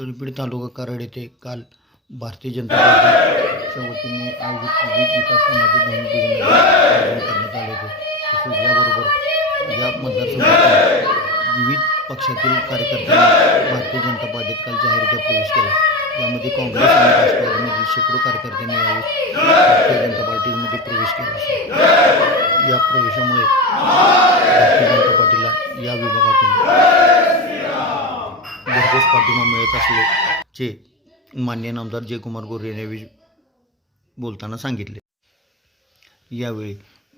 तळपीड तालुका कराड येथे काल भारतीय जनता पार्टीच्या वतीने आयोजित विविध विकास कामाचे भूमिपूजन आयोजन करण्यात आले होते. तसेच याबरोबर या मतदारसंघातील विविध पक्षातील कार्यकर्त्यांनी भारतीय जनता पार्टीत काल जाहीरच्या प्रवेश केला. यामध्ये काँग्रेस आणि राष्ट्रवादीमधील शेकडो कार्यकर्त्यांनी यावेळी भारतीय जनता पार्टीमध्ये प्रवेश केला. या प्रवेशामुळे भारतीय जनता पार्टीला या विभागातून भरघोस पाठिंबा मिळत असल्याचे मान्य नामदार जयकुमार गोरे यांनी बोलताना सांगितले. यावेळी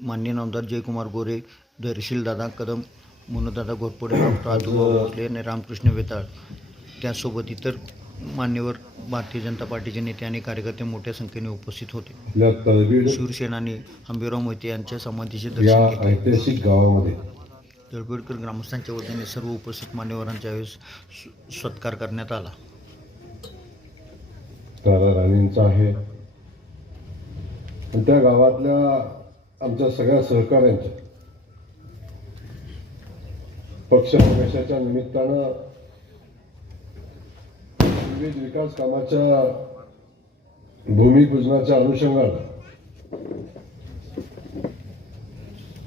मान्य नामदार जयकुमार गोरे धैर्यशीलदादा कदम मनोदादा घोरपडे डॉक्टर आदुभाऊ भोसले आणि रामकृष्ण वेताळ त्यासोबत इतर मान्यवर भारतीय जनता पार्टीचे नेते आणि कार्यकर्ते मोठ्या संख्येने उपस्थित होते. शिवसेनाने हंबीराव मोहिते यांच्या समाधीचे दर्शन घेतले. ऐतिहासिक गावामध्ये तळबीडकर ग्रामस्थांच्या वतीने सर्व उपस्थित मान्यवरांच्या वेळेस सत्कार करण्यात आला. तारा राणींचा आहे. त्या गावातल्या आमच्या सगळ्या सहकाऱ्यांच्या पक्ष प्रवेशाच्या निमित्तानं विविध विकास कामाच्या भूमिपूजनाच्या अनुषंगानं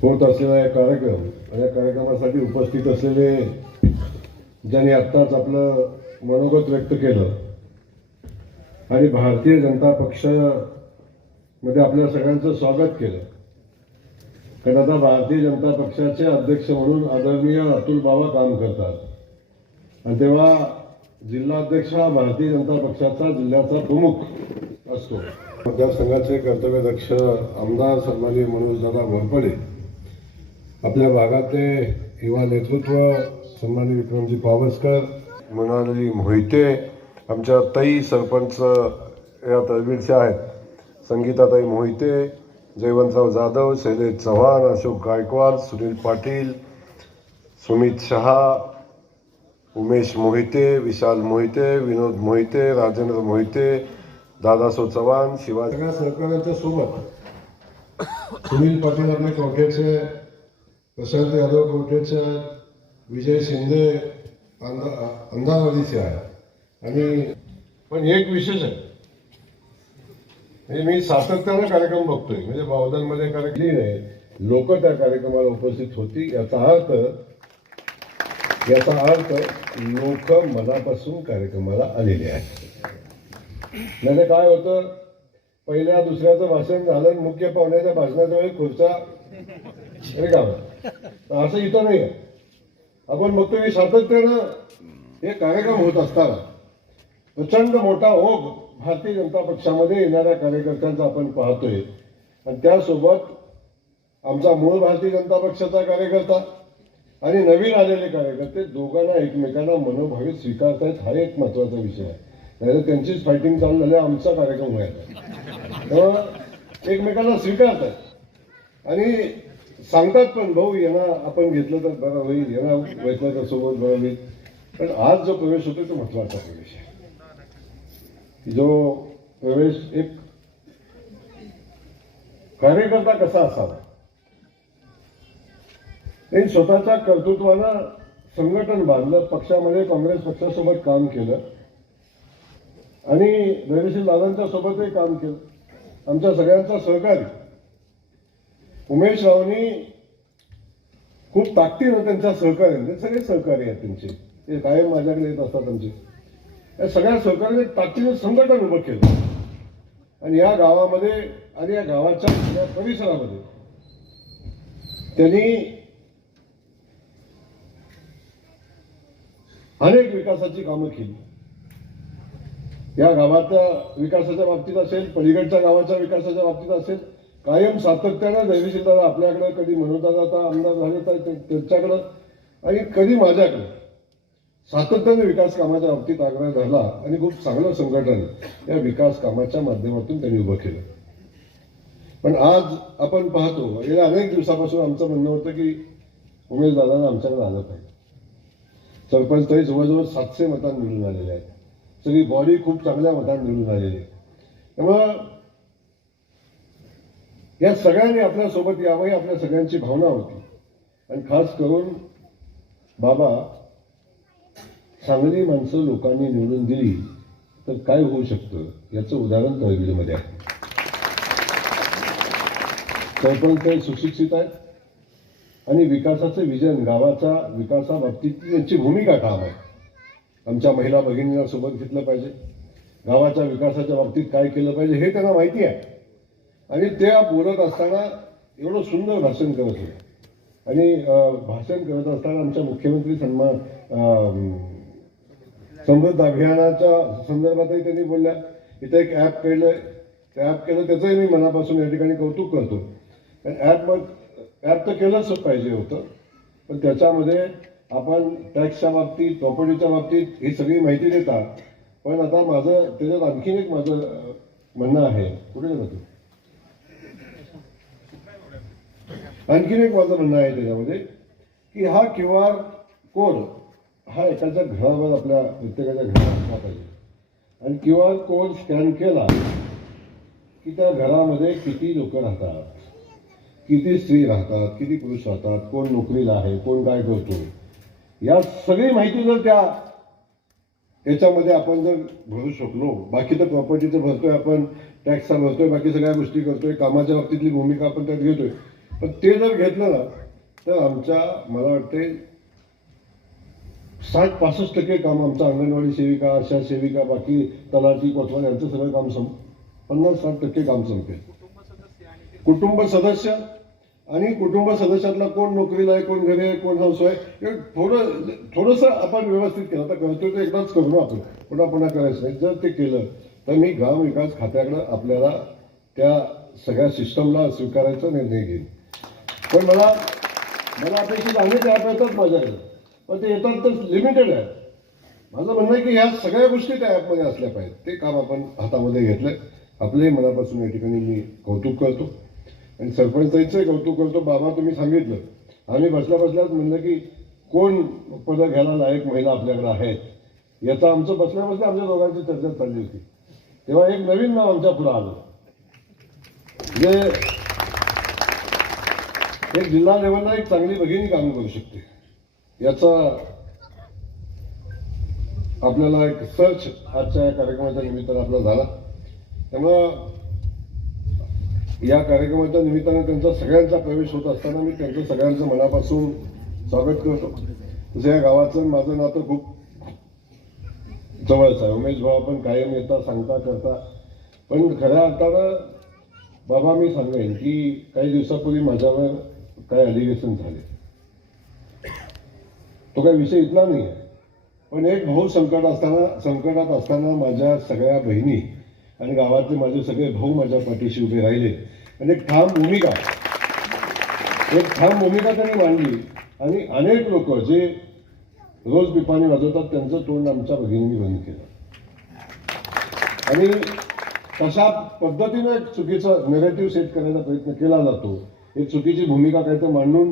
होत असलेला एक कार्यक्रम आणि या कार्यक्रमासाठी उपस्थित असलेले ज्यांनी आत्ताच आपलं मनोगत व्यक्त केलं आणि भारतीय जनता पक्षामध्ये आपल्या सगळ्यांचं स्वागत केलं. कारण आता भारतीय जनता पक्षाचे अध्यक्ष म्हणून आदरणीय अतुल बाबा काम करतात. आणि तेव्हा जिल्हाध्यक्ष हा भारतीय जनता पक्षाचा जिल्ह्याचा प्रमुख असतो. मतदारसंघाचे कर्तव्यदक्ष आमदार सन्मानी मनोजदादा घोरपडे आपल्या भागातले युवा नेतृत्व सन्माननीय विक्रमजी पावसकर मृणाली मोहिते आमच्या ताई सरपंच या तळबीडच्या आहेत. संगीताताई मोहिते जयवंतराव जाधव शैलेश चव्हाण अशोक गायकवाड सुनील पाटील सुमित शहा उमेश मोहिते विशाल मोहिते विनोद मोहिते राजेंद्र मोहिते दादासो चव्हाण शिवाजी सगळ्या सोबत सुनील पाटील आपले कोठेचे प्रशांत यादव कोठेचे विजय शिंदे अंदा अंधावलीचे आहे. आणि पण एक विशेष आहे. म्हणजे मी सातत्यानं कार्यक्रम बघतोय. म्हणजे बावधनमध्ये कार्यक्रम नाही लोक त्या कार्यक्रमाला उपस्थित होती. याचा अर्थ याचा अर्थ लोक मनापासून कार्यक्रमाला आलेले आहेत. म्हणजे काय होतं? पहिल्या दुसऱ्याचं भाषण झालं मुख्य पाहुण्याच्या भाषणाच्या वेळी खुर्चा अरे का असं इथं नाही आहे. आपण बघतोय की सातत्यानं हे कार्यक्रम होत असताना प्रचंड मोठा ओघ भारतीय जनता पक्षामध्ये येणाऱ्या कार्यकर्त्यांचा आपण पाहतोय. आणि त्यासोबत आमचा मूळ भारतीय जनता पक्षाचा कार्यकर्ता आणि नवीन आलेले कार्यकर्ते दोघांना एकमेकांना मनोभावे स्वीकारतायत. हा एक महत्त्वाचा विषय आहे. नाही त्यांचीच फायटिंग चालू झाली आमचा कार्यक्रम व्हायचा तेव्हा एकमेकांना स्वीकारतात आणि सांगतात पण भाऊ यांना आपण घेतलं तर बरं होईल यांना वैष्णवाच्या सोबत बरं होईल. पण आज जो प्रवेश होतो तो महत्त्वाचा प्रवेश आहे. जो प्रवेश एक कार्यकर्ता कसा असावा? त्यांनी स्वतःच्या कर्तृत्वानं संघटन बांधलं पक्षामध्ये काँग्रेस पक्षासोबत काम केलं आणि रविशील दादांच्या सोबतही काम केलं आमच्या सगळ्यांचा सहकारी उमेश रावनी खूप ताकदीनं त्यांच्या सहकार्याने ते सगळे सहकारी आहेत त्यांचे. ते कायम माझ्याकडे येत असतात आमचे. या सगळ्या सहकार्याने ताकदीनं संघटन उभं केलं. आणि या गावामध्ये आणि या गावाच्या या परिसरामध्ये त्यांनी अनेक विकासाची कामं केली. या गावाच्या विकासाच्या बाबतीत असेल पलीकडच्या गावाच्या विकासाच्या बाबतीत असेल कायम सातत्यानं दैवशीलदादा आपल्याकडं कधी मनोदादा आता आमदार झाले तर त्यांच्याकडं आणि कधी माझ्याकडं. सातत्याने विकास कामाच्या बाबतीत आग्रह धरला आणि खूप चांगलं संघटन या विकास कामाच्या माध्यमातून त्यांनी उभं केलं. पण आज आपण पाहतो गेल्या अनेक दिवसापासून आमचं म्हणणं होतं की उमेश दादांना आमच्याकडे आलं पाहिजे. सरपंच तरी जवळजवळ सातशे मतांनी निवडून आलेले आहेत. सगळी बॉडी खूप चांगल्या मतांनी निवडून आलेली आहे त्यामुळं या सगळ्यांनी आपल्यासोबत यावं ही आपल्या सगळ्यांची भावना होती. आणि खास करून बाबा चांगली माणसं लोकांनी निवडून दिली तर काय होऊ शकतं? याचं उदाहरण तळविलीमध्ये आहे. सरपंच हे सुशिक्षित आहेत. आणि विकासाचं विजन गावाच्या विकासाबाबतीत त्यांची भूमिका ठाम आहे. आमच्या महिला भगिनींना सोबत घेतलं पाहिजे. गावाच्या विकासाच्या बाबतीत काय केलं पाहिजे हे त्यांना माहिती आहे. आणि ते बोलत असताना एवढं सुंदर भाषण करत होते. आणि भाषण करत असताना आमच्या मुख्यमंत्री सन्मान समृद्ध अभियानाच्या संदर्भातही त्यांनी बोलल्या. इथं एक ॲप केलं ते ॲप केलं त्याचंही मी मनापासून या ठिकाणी कौतुक करतो. ॲप मग ॲप तर केलंच पाहिजे होतं पण त्याच्यामध्ये आपण टॅक्सच्या बाबतीत प्रॉपर्टीच्या बाबतीत ही सगळी माहिती देता. पण आता माझं त्याच्यात आणखीन एक माझं म्हणणं आहे. कुठे जातो तू आणखीन एक माझं म्हणणं आहे त्याच्यामध्ये की हा क्यू आर कोड हा एखाद्या घरावर आपल्या प्रत्येकाच्या घरात असला पाहिजे. आणि क्यू आर कोड स्कॅन केला की त्या घरामध्ये किती लोक राहतात किती स्त्री राहतात किती पुरुष राहतात कोण नोकरीला आहे कोण काय करतो. या सगळी माहिती जर त्या याच्यामध्ये आपण जर भरू शकलो बाकी तर प्रॉपर्टीचं भरतोय आपण टॅक्सचा भरतोय बाकी सगळ्या गोष्टी करतोय कामाच्या बाबतीतली भूमिका आपण त्यात घेतोय. पण ते जर घेतलं ना तर आमच्या मला वाटते साठ पासष्ट टक्के काम आमचं अंगणवाडी सेविका आशा सेविका बाकी तलाठी कोतवाल यांचं सगळं काम सम पन्नास साठ टक्के काम संपेल. कुटुंब सदस्य आणि कुटुंब सदस्यातला कोण नोकरीला आहे कोण घरी आहे कोण हाऊस आहे हे थोडं थोडंसं आपण व्यवस्थित केलं. आता करतो तर एकदाच करू ना आपण पुन्हा पुन्हा करायचं नाही. जर ते केलं तर मी ग्राम विकास खात्याकडं आपल्याला त्या सगळ्या सिस्टमला स्वीकारायचा निर्णय घेईन. पण मला मला अपेक्षित अनेक ॲप येतात माझ्याकडे पण ते येतात तर लिमिटेड आहे. माझं म्हणणं आहे की ह्या सगळ्या गोष्टी त्या ॲपमध्ये असल्या पाहिजेत. ते काम आपण हातामध्ये घेतलंय आपलंही मनापासून या ठिकाणी मी कौतुक करतो. आणि सरपंचांचंही कौतुक करतो. बाबा तुम्ही सांगितलं. आम्ही बसल्या बसल्याच म्हणलं की कोण पदं घ्यायला लायक महिला आपल्याकडे आहेत? याचा आमचं बसल्या बसल्या आमच्या दोघांची चर्चा चालली होती. तेव्हा एक नवीन नाव आमच्या पुढं आलं. जे एक जिल्हा लेवलला एक चांगली भगिनी काम करू शकते. याचा आपल्याला एक सर्च आजच्या या कार्यक्रमाच्या निमित्तानं आपला झाला. त्यामुळं या कार्यक्रमाच्या निमित्तानं त्यांचा सगळ्यांचा प्रवेश होत असताना मी त्यांचं सगळ्यांचं मनापासून स्वागत करतो. तसं या गावाचं माझं नातं खूप जवळच आहे. उमेश भाऊ आपण कायम येता सांगता करता. पण खऱ्या अर्थानं बाबा मी सांगेन की काही दिवसापूर्वी माझ्यावर काय अलिगेशन झाले? तो काही विषय इथला नाही आहे. पण एक भाऊ संकट असताना संकटात असताना माझ्या सगळ्या बहिणी आणि गावातले माझे सगळे भाऊ माझ्या पाठीशी उभे राहिले. आणि एक ठाम भूमिका एक ठाम भूमिका त्यांनी मांडली. आणि अनेक लोक जे रोज पिपाने वाजवतात त्यांचं तोंड आमच्या भगिनींनी बंद केलं. आणि तशा पद्धतीनं एक चुकीचा नेगेटिव्ह सेट करायचा प्रयत्न केला जातो. हे चुकीची भूमिका काय तर मांडून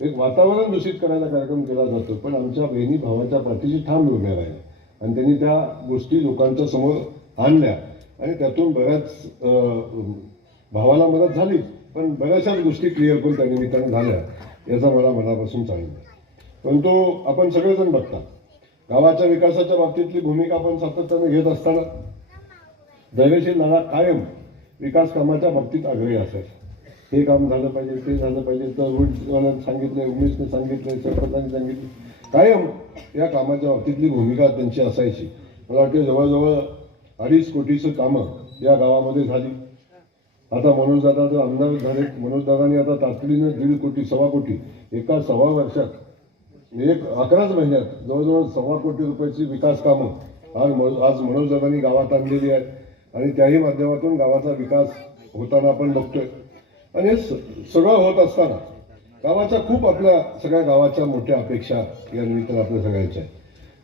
एक वातावरण दूषित करायचा कार्यक्रम केला जातो पण आमच्या बहिणी भावाच्या पाठीशी ठाम उभ्या राहिल्या आणि त्यांनी त्या गोष्टी लोकांच्या समोर आणल्या. आणि त्यातून बऱ्याच भावाला मदत झाली पण बऱ्याचशाच गोष्टी क्लिअर करून त्या निमित्तानं झाल्या याचा मला मनापासून चांगला परंतु आपण सगळेजण बघता गावाच्या विकासाच्या बाबतीतली भूमिका आपण सातत्याने घेत असताना धैर्यशील नाना कायम विकास कामाच्या बाबतीत आग्रही असायचा. हे काम झालं पाहिजे ते झालं पाहिजे. तर सांगितलं सांगितलंय उमेशने सांगितलं सरपंचांनी सांगितलं. कायम या कामाच्या बाबतीतली भूमिका त्यांची असायची. मला वाटतं जवळजवळ अडीच कोटीचं कामं या गावामध्ये झाली. आता मनोजदादा जर आमदार झाले. मनोजदादांनी आता तातडीनं दीड कोटी सव्वा कोटी एका सव्वा वर्षात एक अकराच महिन्यात जवळजवळ सव्वा कोटी रुपयाची विकास कामं आज मनोज आज मनोजदादांनी गावात आणलेली आहेत. आणि त्याही माध्यमातून गावाचा विकास होताना आपण बघतोय. आणि स- सगळं होत असताना गावाच्या खूप आपल्या सगळ्या गावाच्या मोठ्या अपेक्षा या निमित्तानं आपल्या सगळ्यांच्या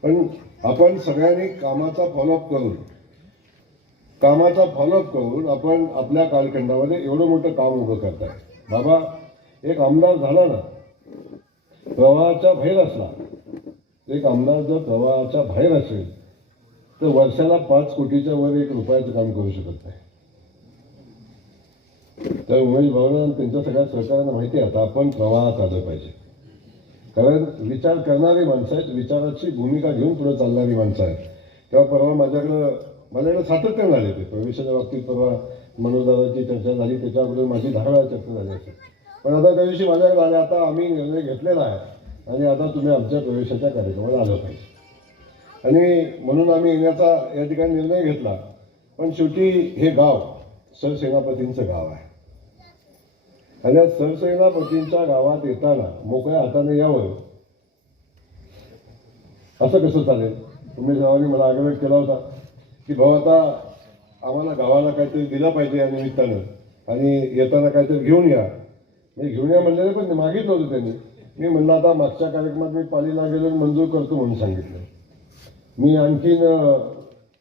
पण आपण सगळ्यांनी कामाचा फॉलोअप करून कामाचा फॉलोअप करून आपण आपल्या कालखंडामध्ये एवढं मोठं काम उभं करताय. बाबा एक आमदार झाला ना प्रवाहाच्या बाहेर असला एक आमदार जर प्रवाहाच्या बाहेर असेल तर वर्षाला पाच कोटीच्या वर एक रुपयाचं काम करू शकत नाही. तर उमेश भावना त्यांच्या सगळ्या सहकार्यांना माहिती आहे आता आपण प्रवाहात आलं पाहिजे. कारण विचार करणारी माणसं आहेत विचाराची भूमिका घेऊन पुढे चालणारी माणसं आहेत. तेव्हा परवा माझ्याकडं माझ्याकडे सातत्यानं आले ते प्रवेशाच्या बाबतीत परवा मनोदाराची चर्चा झाली त्याच्याबद्दल माझी दहा वेळा चर्चा झाली असेल. पण आता त्या दिवशी माझ्याकडे आले आता आम्ही निर्णय घेतलेला आहे. आणि आता तुम्ही आमच्या प्रवेशाच्या कार्यक्रमाला आलं पाहिजे. आणि म्हणून आम्ही येण्याचा या ठिकाणी निर्णय घेतला. पण शेवटी हे गाव सरसेनापतींचं गाव आहे. आणि या सरसेनापतींच्या गावात येताना मोकळ्या हाताने यावं. असं कसं चालेल? तुम्ही गावाने मला आग्रह केला होता की भाऊ आता आम्हाला गावाला काहीतरी दिलं पाहिजे या निमित्तानं आणि येताना काहीतरी घेऊन या. मी घेऊन या म्हणलेलं पण मागितलं होतं त्यांनी. मी म्हणलं आता मागच्या कार्यक्रमात मी पालीला गेलो मंजूर करतो म्हणून सांगितलं. मी आणखीन अं,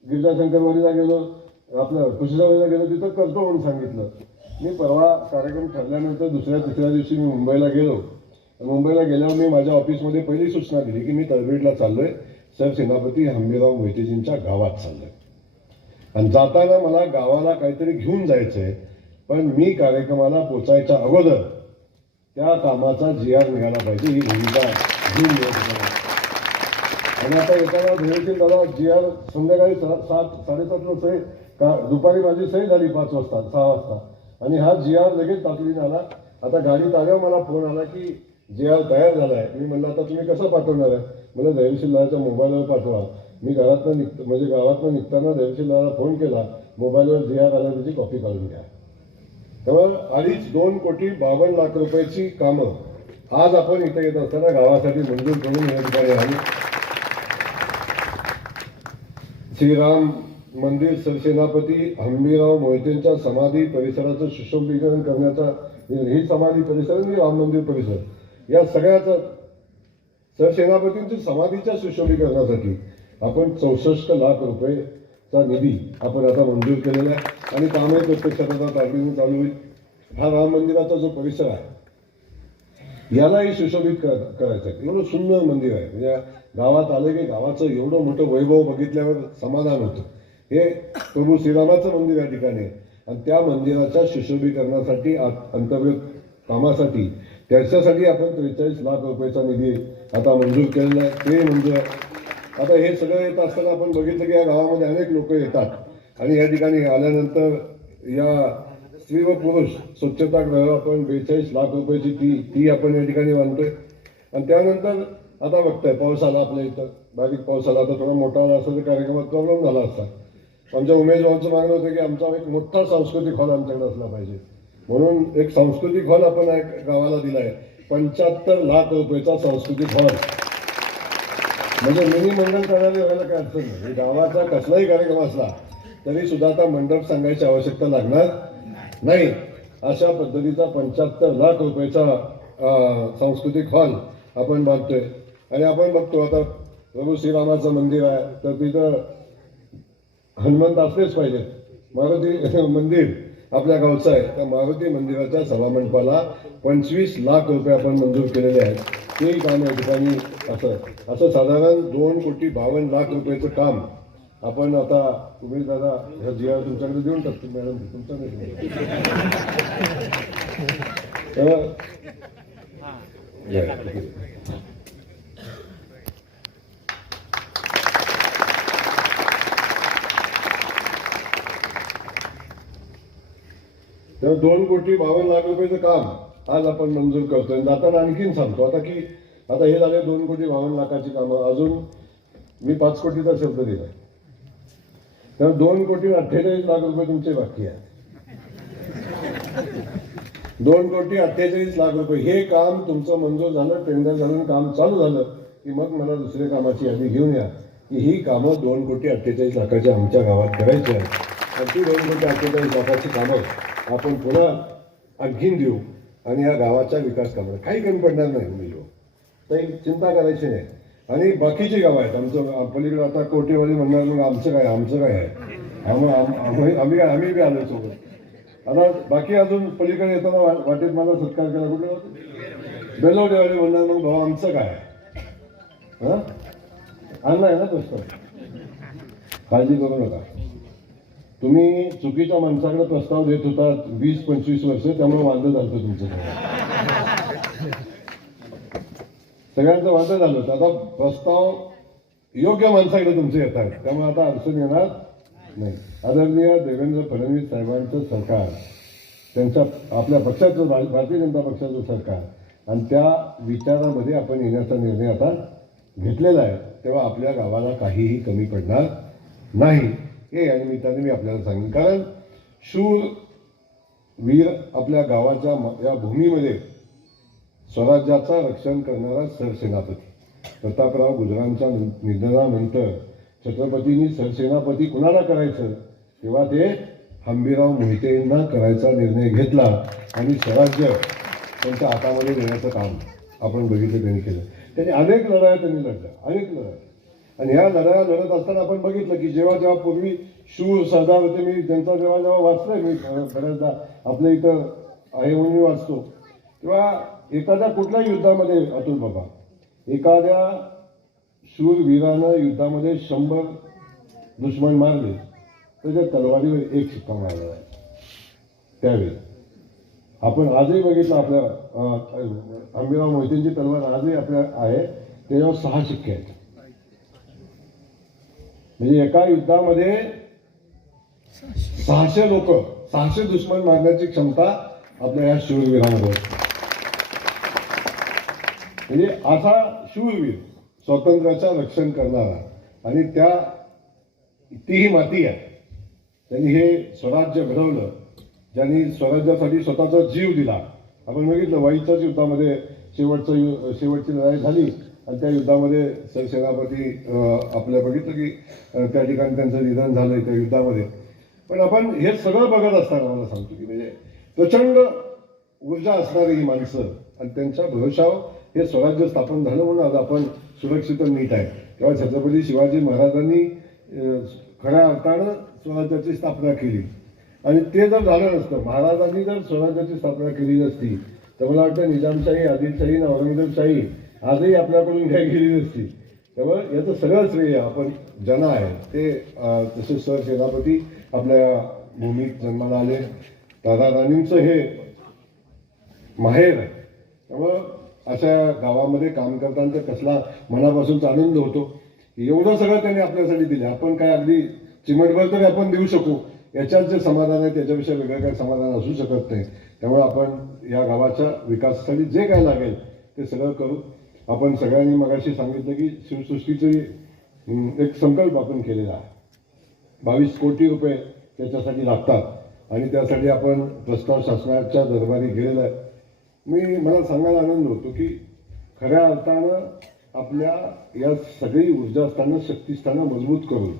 गिरिजाशंकरवाडीला गेलो आपलं कुशीजावाडीला गेलो तिथं करतो म्हणून सांगितलं. मी परवा कार्यक्रम ठरल्यानंतर दुसऱ्या तिसऱ्या दिवशी मी मुंबईला गेलो. मुंबईला गेल्यावर मी माझ्या ऑफिसमध्ये पहिली सूचना दिली की मी तळबीडला सर सरसेनापती हंबीराव मोहितेजींच्या गावात चाललोय. आणि जाताना मला गावाला काहीतरी घेऊन जायचं आहे पण मी कार्यक्रमाला पोचायच्या अगोदर त्या कामाचा जी आर मिळाला पाहिजे ही भूमिका घेऊन आणि आता येताना धैर्यशील दादा जी आर संध्याकाळी सात साडेसात सही का दुपारी माझी सही झाली पाच वाजता सहा वाजता. आणि हा जी आर लगेच तातडीने आला. आता गाडीत आल्यावर मला फोन आला की जी आर तयार झाला आहे मी म्हणलं आता तुम्ही कसं पाठवणार आहे? मला धैर्यशील मोबाईलवर पाठवा. मी घरातनं निघ म्हणजे गावातनं निघताना धैर्यशील फोन केला. मोबाईलवर जी आर आला त्याची कॉपी काढून घ्या. तेव्हा अडीच दोन कोटी बावन्न लाख रुपयाची कामं आज आपण इथं येत असताना गावासाठी मंजूर करून या ठिकाणी आली. श्रीराम मंदिर सरसेनापती हंबीराव मोहितेंच्या समाधी परिसराचं सुशोभीकरण करण्याचा ही समाधी परिसर आणि राम मंदिर परिसर. या सगळ्याचा सरसेनापतींच्या समाधीच्या सुशोभीकरणासाठी आपण चौसष्ट लाख रुपयेचा निधी आपण आता मंजूर केलेला आहे. आणि कामही प्रत्यक्षात आता तातडीने चालू होईल. हा राम मंदिराचा जो परिसर आहे यालाही सुशोभित कर- करायचं आहे. एवढं सुंदर मंदिर आहे. म्हणजे गावात आलं की गावाचं एवढं मोठं वैभव बघितल्यावर समाधान होतं. हे प्रभू श्रीरामाचं मंदिर या ठिकाणी आणि त्या मंदिराच्या सुशोभीकरणासाठी अंतर्गत कामासाठी त्याच्यासाठी आपण त्रेचाळीस लाख रुपयाचा निधी आता मंजूर केलेला आहे. ते मंजूर आहे आता हे सगळं येत असताना आपण बघितलं की या गावामध्ये अनेक लोक येतात. आणि या ठिकाणी आल्यानंतर या स्त्री व पुरुष स्वच्छता स्वच्छतागृह आपण बेचाळीस लाख रुपयाची ती ती आपण या ठिकाणी बांधतोय. आणि त्यानंतर आता बघताय पाऊस आला आपल्या इथं. बारीक पाऊस आला तर थोडा मोठा आला असता तर कार्यक्रमात प्रॉब्लेम झाला असता. आमच्या उमेदवारांचं मागणं होतं की आमचा एक मोठा सांस्कृतिक हॉल आमच्याकडे असला पाहिजे. म्हणून एक सांस्कृतिक हॉल आपण एक गावाला आहे पंच्याहत्तर लाख रुपयेचा सांस्कृतिक हॉल. म्हणजे मिनी मंडळ करायला व्हायला काय अडचण नाही. गावाचा कसलाही कार्यक्रम असला तरी सुद्धा आता मंडप सांगायची आवश्यकता लागणार नाही. अशा पद्धतीचा पंच्याहत्तर लाख रुपयाचा सांस्कृतिक हॉल आपण बांधतोय आणि आपण बघतो आता प्रभू श्रीरामाचं मंदिर आहे. तर तिथं हनुमंत असलेच पाहिजेत मारुती मंदिर आपल्या गावचं आहे. त्या मारुती मंदिराच्या सभामंडपाला पंचवीस लाख रुपये आपण मंजूर केलेले आहेत. तेही काम या ठिकाणी असं असं साधारण दोन कोटी बावन्न लाख रुपयाचं काम आपण आता तुम्ही दादा ह्या जिया तुमच्याकडे देऊन टाकतो मॅडम तुमचा नाही. तेव्हा तर दोन कोटी बावन्न लाख रुपयाचं काम आज आपण मंजूर करतोय. आणि जाताना आणखीन सांगतो आता की आता हे झाले दोन कोटी बावन्न लाखाची कामं. अजून मी पाच कोटीचा शब्द दिला. तर दोन कोटी अठ्ठेचाळीस लाख रुपये तुमचे बाकी आहे दोन कोटी अठ्ठेचाळीस लाख रुपये. हे काम तुमचं मंजूर झालं टेंडर झालं काम चालू झालं की मग मला दुसऱ्या कामाची यादी घेऊन या. की ही कामं दोन कोटी अठ्ठेचाळीस लाखाच्या आमच्या गावात करायची आहेत. आणि ती दोन कोटी अठ्ठेचाळीस लाखाची कामं आपण पुन्हा आणखीन देऊ आणि या गावाच्या विकास कामाला. काही कमी पडणार नाही उमेदवार हो. काही चिंता करायची नाही. आणि बाकीची गावं आहेत आमचं पलीकडे आता कोटेवाडी म्हणणार मग आमचं काय आमचं काय आहे? आम्ही आम्ही आम्ही बी आलो सोबत आता बाकी अजून पलीकडे येताना वा- वाटेत मला सत्कार केला कुठे बेलवडेवाडी म्हणणार मग भाऊ आमचं काय हां? आणलं आहे ना प्रश्न काळजी करू नका. तुम्ही चुकीच्या माणसाकडे प्रस्ताव देत होता वीस पंचवीस वर्ष त्यामुळे वांदं झालं तुमचं. सगळ्यांचं वांदं झालं होतं. आता प्रस्ताव योग्य माणसाकडे तुमचे येतात. त्यामुळे आता अडचण येणार नाही. आदरणीय देवेंद्र फडणवीस साहेबांचं सरकार त्यांच्या आपल्या पक्षाचं भारतीय जनता पक्षाचं सरकार आणि त्या विचारामध्ये आपण येण्याचा निर्णय आता घेतलेला आहे. तेव्हा आपल्या गावाला काहीही कमी पडणार नाही. हे या निमित्ताने मी आपल्याला सांगेन. कारण शूर वीर आपल्या गावाच्या म- या भूमीमध्ये स्वराज्याचा रक्षण करणारा सरसेनापती. प्रतापराव गुजरांच्या निधनानंतर छत्रपतींनी सरसेनापती कुणाला करायचं? तेव्हा ते हंबीराव मोहितेंना करायचा निर्णय घेतला आणि स्वराज्य त्यांच्या हातामध्ये देण्याचं काम आपण बघितलं त्यांनी केलं. त्यांनी अनेक लढाया त्यांनी लढल्या अनेक लढाया. आणि ह्या लढाया लढत असताना आपण बघितलं की जेव्हा जेव्हा पूर्वी शूर सरदार होते मी त्यांचा जेव्हा जेव्हा वाचलंय मी बऱ्याचदा आपल्या इथं आहे म्हणून मी वाचतो. तेव्हा एखाद्या कुठल्याही युद्धामध्ये अतुल बाबा एखाद्या शूरवीरानं युद्धामध्ये शंभर दुश्मन मारले तर त्या तलवारीवर एक शिक्का मारला आहे त्यावेळी. आपण आजही बघितलं आपल्या अं, अंबिराव मोहितेंची तलवार आजही आपल्या आहे त्याच्यावर सहा शिक्के आहेत. म्हणजे एका युद्धामध्ये सहाशे लोक सहाशे दुश्मन मारण्याची क्षमता आपल्या या शूरवीरामध्ये म्हणजे असा शूरवीर स्वातंत्र्याचं रक्षण करणारा आणि त्या तीही माती आहे. त्यांनी हे स्वराज्य घडवलं. ज्यांनी स्वराज्यासाठी स्वतःचा जीव दिला. आपण बघितलं वाईच्याच युद्धामध्ये शेवटचं यु शेवटची लढाई झाली. आणि त्या युद्धामध्ये सेनापती आपल्या बघितलं की त्या ठिकाणी त्यांचं निधन झालं त्या युद्धामध्ये. पण आपण हे सगळं बघत असताना मला सांगतो की म्हणजे प्रचंड ऊर्जा असणारी ही माणसं आणि त्यांच्या भरोशावर हे स्वराज्य स्थापन झालं म्हणून आज आपण सुरक्षित नीट आहे. तेव्हा छत्रपती शिवाजी महाराजांनी खऱ्या अर्थानं स्वराज्याची स्थापना केली. आणि ते जर झालं नसतं महाराजांनी जर स्वराज्याची स्थापना केली नसती तर मला वाटतं निजामशाही आदिलशाही आणि औरंगजेबशाही आजही आपल्याकडून काय गेली नसती. त्यामुळे याचं सगळं श्रेय आपण ज्यांना आहे ते अं, तसे सर सेनापती आपल्या भूमीत जन्माला आले. दादा राणींचं हे माहेर आहे. त्यामुळं अशा गावामध्ये काम करताना कसला मनापासूनचा आनंद होतो एवढं सगळं त्यांनी आपल्यासाठी दिलं. आपण काय अगदी चिमटभर तरी आपण देऊ शकू. याच्यात जे समाधान आहे त्याच्यापेक्षा वेगळं काही समाधान असू शकत नाही. त्यामुळे आपण या गावाच्या विकासासाठी जे काय लागेल ते सगळं करू. आपण सगळ्यांनी मगाशी सांगितलं की शिवसृष्टीचे एक संकल्प आपण केलेला आहे. बावीस कोटी रुपये त्याच्यासाठी लागतात आणि त्यासाठी आपण प्रस्ताव शासनाच्या दरबारी गेलेला आहे. मी मला सांगायला आनंद होतो की खऱ्या अर्थानं आपल्या या सगळी ऊर्जास्थानं शक्तीस्थानं मजबूत करून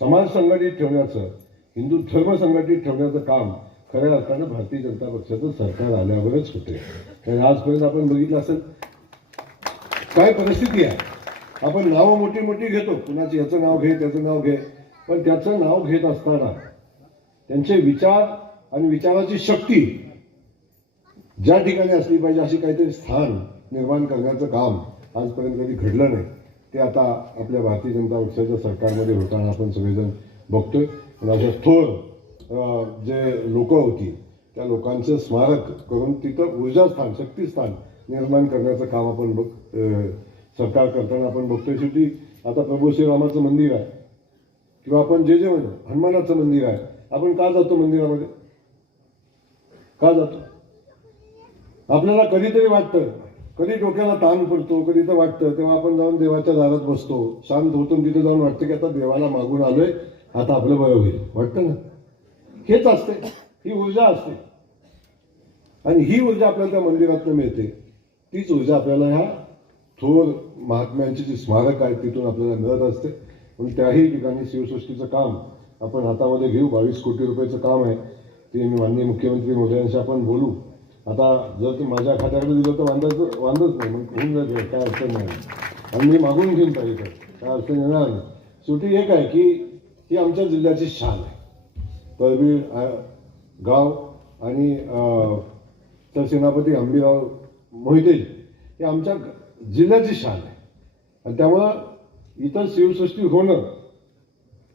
समाज संघटित ठेवण्याचं हिंदू धर्म संघटित ठेवण्याचं काम खऱ्या अर्थानं भारतीय जनता पक्षाचं सरकार आल्यावरच होते. कारण आजपर्यंत आपण बघितलं असेल काय परिस्थिती आहे? आपण नावं मोठी मोठी घेतो. कुणाचं याचं नाव घे त्याचं नाव घे. पण त्याचं नाव घेत असताना त्यांचे विचार आणि विचाराची शक्ती ज्या ठिकाणी असली पाहिजे अशी काहीतरी स्थान निर्माण करण्याचं काम आजपर्यंत कधी घडलं नाही. ते आता आपल्या भारतीय जनता पक्षाच्या सरकारमध्ये होताना आपण सगळेजण बघतोय. पण अशा थोर जे लोक होती त्या लोकांचं स्मारक करून तिथं ऊर्जास्थान शक्तीस्थान निर्माण करण्याचं काम आपण बघ सरकार करताना आपण बघतोय. शेवटी आता प्रभू श्रीरामाचं मंदिर आहे. किंवा आपण जे जे म्हणतो हनुमानाचं मंदिर आहे. आपण का जातो मंदिरामध्ये? का जातो? आपल्याला कधीतरी वाटतं. कधी डोक्याला ताण पडतो कधी तर वाटतं. तेव्हा आपण जाऊन देवाच्या दारात बसतो. शांत होतो तिथे जाऊन वाटतं की आता देवाला मागून आलोय. आता आपलं बरं होईल. वाटतं ना? हेच असते. ही ऊर्जा असते. आणि ही ऊर्जा आपल्याला त्या मंदिरातनं मिळते. तीच ऊर्जा आपल्याला ह्या थोर महात्म्यांची जी स्मारक आहेत तिथून आपल्याला मिळत असते. म्हणून त्याही ठिकाणी शिवसृष्टीचं काम आपण हातामध्ये घेऊ. बावीस कोटी रुपयाचं काम आहे. ते मी माननीय मुख्यमंत्री मोदयांशी आपण बोलू. आता जर ते माझ्या खात्याकडे दिलं तर वांदच वांदच नाही मग होऊन जाते काय अडचण नाही. आणि मी मागून घेईन पाहिजे काय अडचण येणार नाही. शेवटी एक आहे की ही आमच्या जिल्ह्याची शान आहे. तळबीड गाव आणि तर सरसेनापती अंबीराव मोहितेजी हे आमच्या जिल्ह्याची शान आहे. आणि त्यामुळं इतर शिवसृष्टी होणं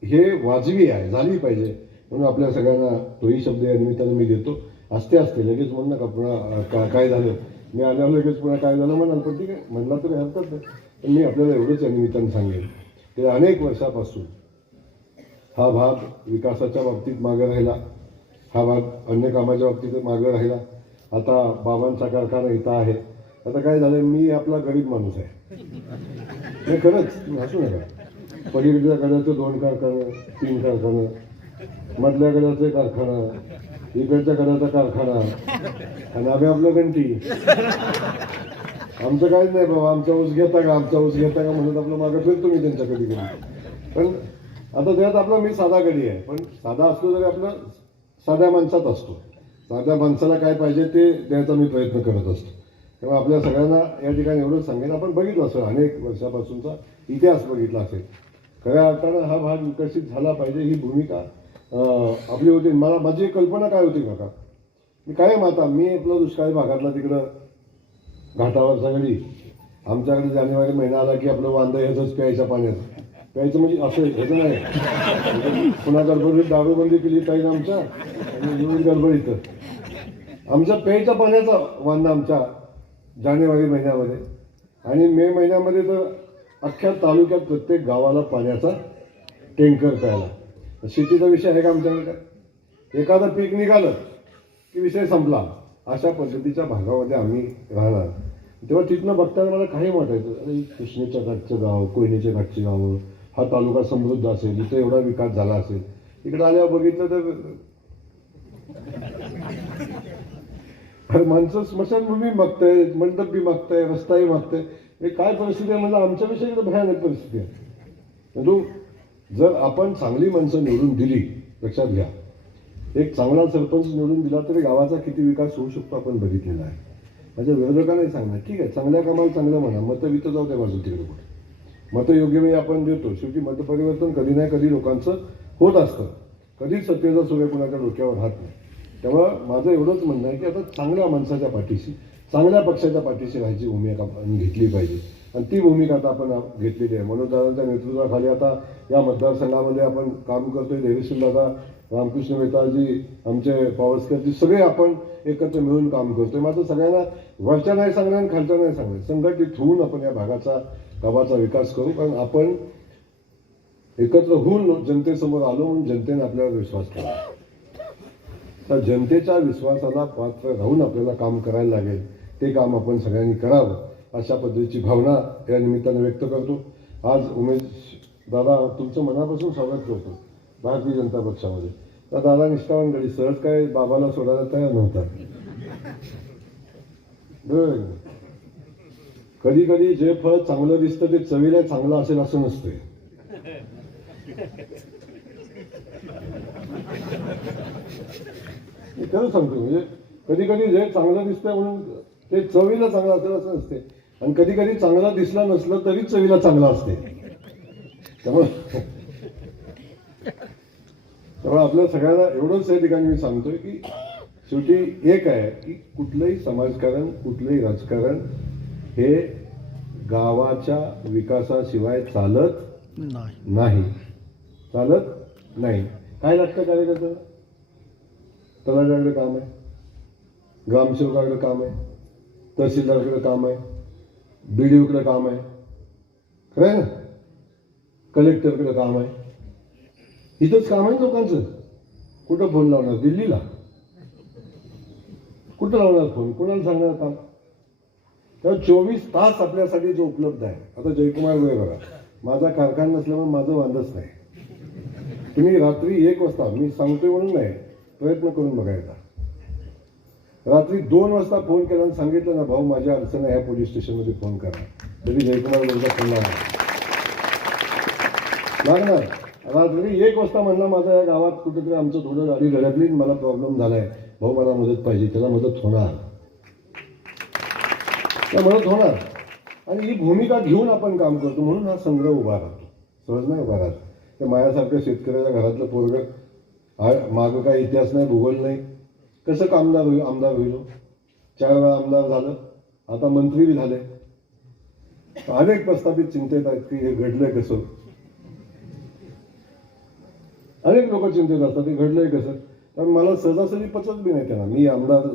हे वाजवी आहे झाली पाहिजे म्हणून आपल्या सगळ्यांना तोही शब्द या निमित्तानं मी देतो. असते असते. लगेच म्हणणं का पुन्हा का- काय झालं? मी आल्यावर लगेच पुन्हा काय झालं म्हणाल पण ठीक आहे. म्हणला तरी हरकत नाही. पण मी आपल्याला एवढंच या निमित्तानं सांगेन की अनेक वर्षापासून हा भाग विकासाच्या बाबतीत मागं राहिला. हा भाग अन्य कामाच्या बाबतीत मागं राहिला. आता बाबांचा कारखाना इथं आहे. आता काय झालं मी आपला गरीब माणूस आहे. नाही खरंच असू नका. पलीकडच्या गड्याचं दोन कारखानं तीन कारखानं मधल्या गड्याचं कारखाना इकडच्या गडाचा कारखाना आणि आम्ही आपलं घंटी. आमचं काहीच नाही बाबा आमचा ऊस घेता का आमचा ऊस घेता का म्हणून आपलं मागं फिरतो मी त्यांच्या कधी कधी पण आता त्यात आपला मी साधा गडी आहे पण साधा असलो तरी आपलं साध्या माणसात असतो. साध्या माणसाला काय पाहिजे ते द्यायचा मी प्रयत्न करत असतो. तेव्हा आपल्या सगळ्यांना या ठिकाणी एवढंच सांगेन. आपण बघितलं असं अनेक वर्षापासूनचा इतिहास बघितला असेल. खऱ्या अर्थानं हा भाग विकसित झाला पाहिजे ही भूमिका. आपली होती. मला माझी कल्पना काय होती काका? मी कायम आता मी आपलं दुष्काळी भागातला तिकडं घाटावर सगळी. आमच्याकडे जानेवारी महिना आला की आपलं वांदं ह्याचंच प्यायच्या पाण्याचं. प्यायचं म्हणजे असं ह्याचं नाही. पुन्हा गडबडीत दारूबंदी केली काही आमच्या. आणि येऊन गडबडीत. आमच्या पेयचा पाण्याचा वांदा आमच्या जानेवारी महिन्यामध्ये. आणि मे महिन्यामध्ये तर अख्ख्या तालुक्यात प्रत्येक गावाला पाण्याचा टँकर प्यायला. शेतीचा विषय आहे का आमच्याकडे? काय एखादं पीक निघालं की विषय संपला. अशा पद्धतीच्या भागामध्ये आम्ही राहणार. तेव्हा तिथनं बघताना मला काही वाटायचं. अरे कृष्णेच्या घाटचं गाव कोयनेच्या काठची गावं हा तालुका समृद्ध असेल इथं एवढा विकास झाला असेल. इकडं आल्यावर बघितलं तर माणसं स्मशानभूमी मागताय मंडप बी मागताय रस्ताही मागताय. हे काय परिस्थिती आहे? म्हणजे आमच्याविषयी भयानक परिस्थिती आहे. परंतु जर आपण चांगली माणसं निवडून दिली लक्षात घ्या. एक चांगला सरपंच निवडून दिला तरी गावाचा किती विकास होऊ शकतो आपण बघितलेला आहे. माझ्या विरोधकांनाही सांगणार ठीक आहे चांगल्या कामाला चांगलं म्हणा. मतं वितं जाऊ द्या माझं तिकडे कुठे. मतं योग्य वेळी आपण देतो. शेवटी मतपरिवर्तन कधी नाही कधी लोकांचं होत असतं. कधीच सत्तेचा सूर्य कुणाच्या डोक्यावर राहत नाही. त्यामुळं माझं एवढंच म्हणणं आहे की आता चांगल्या माणसाच्या पाठीशी चांगल्या पक्षाच्या पाठीशी राहायची भूमिका आपण घेतली पाहिजे. आणि ती भूमिका आता आपण घेतलेली आहे. मनोजदादांच्या नेतृत्वाखाली आता या मतदारसंघामध्ये आपण काम करतोय. देवेश्वर दादा रामकृष्ण मेहताजी आमचे पावसकरजी सगळे आपण एकत्र मिळून काम करतोय. मात्र सगळ्यांना वरच्या नाही सांगणार आणि खालच्या नाही सांगणार. संघटित होऊन आपण या भागाचा गावाचा विकास करू. कारण आपण एकत्र होऊन जनतेसमोर आलो म्हणून जनतेने आपल्यावर विश्वास केला तर जनतेच्या विश्वासाला पात्र राहून आपल्याला काम करायला लागेल. ते काम आपण सगळ्यांनी करावं अशा पद्धतीची भावना या निमित्तानं व्यक्त करतो. आज उमेश दादा तुमचं मनापासून स्वागत करतो भारतीय जनता पक्षामध्ये. तर दादा निष्ठावान गडी सहज काय बाबाला सोडायला तयार नव्हता? बरं. कधी कधी जे फळ चांगलं दिसतं ते चवीला चांगलं असेल असं नसतंय. मी खरं सांगतो. म्हणजे कधी कधी जे चांगलं दिसतंय म्हणून ते चवीला चांगलं असेल असं नसते. आणि कधी कधी चांगलं दिसलं नसलं तरी चवीला चांगलं असते. त्यामुळे त्यामुळे आपल्या सगळ्यांना एवढंच या ठिकाणी मी सांगतोय की शेवटी एक आहे की कुठलंही समाजकारण कुठलंही राजकारण हे गावाच्या विकासाशिवाय चालत नाही. नाही. चालत नाही. काय लागतं कार्यकर्त्याला? तलाट्याकडे काम आहे. ग्रामसेवकाकडे काम आहे. तहसीलदाराकडे काम आहे. बी डी ओकडे काम आहे. खरं आहे ना? कलेक्टरकडे काम आहे. इथंच काम आहे लोकांचं? कुठं फोन लावणार? दिल्लीला? कुठं लावणार फोन? कोणाला सांगणार काम? तेव्हा चोवीस तास आपल्यासाठी जो उपलब्ध आहे. आता जयकुमार वेळ बघा. माझा कारखाना नसल्यामुळे माझं वांधच नाही. तुम्ही रात्री एक वाजता मी सांगतोय म्हणून नाही. प्रयत्न करून बघायचा. रात्री दोन वाजता फोन केला आणि सांगितलं ना भाऊ माझ्या अडचण या पोलीस स्टेशनमध्ये फोन करा. तरी जयकुमार वर्धा फोन लागणार. लागणार. रात्री एक वाजता म्हणला माझ्या या गावात कुठेतरी आमचं थोडं गाडी धडकली मला प्रॉब्लेम झालाय. भाऊ मला मदत पाहिजे त्याला मदत होणार. त्या मदत होणार. आणि ही भूमिका घेऊन आपण काम करतो. म्हणून हा संग्रह उभा राहतो. सहज नाही उभा राहतो. त्या माझ्यासारख्या शेतकऱ्याच्या घरातलं पोरग मागं काय इतिहास नाही भूगोल नाही. कसं कामदार होईल आमदार होईल हो? चार वेळा आमदार झालं आता मंत्री बी झाले. अनेक प्रस्थापित चिंतेत आहेत की हे घडलंय कसं? अनेक लोक चिंतेत असतात हे घडलंय कसं? कारण मला सहजासहजी पचत बी नाही त्यांना. मी आमदार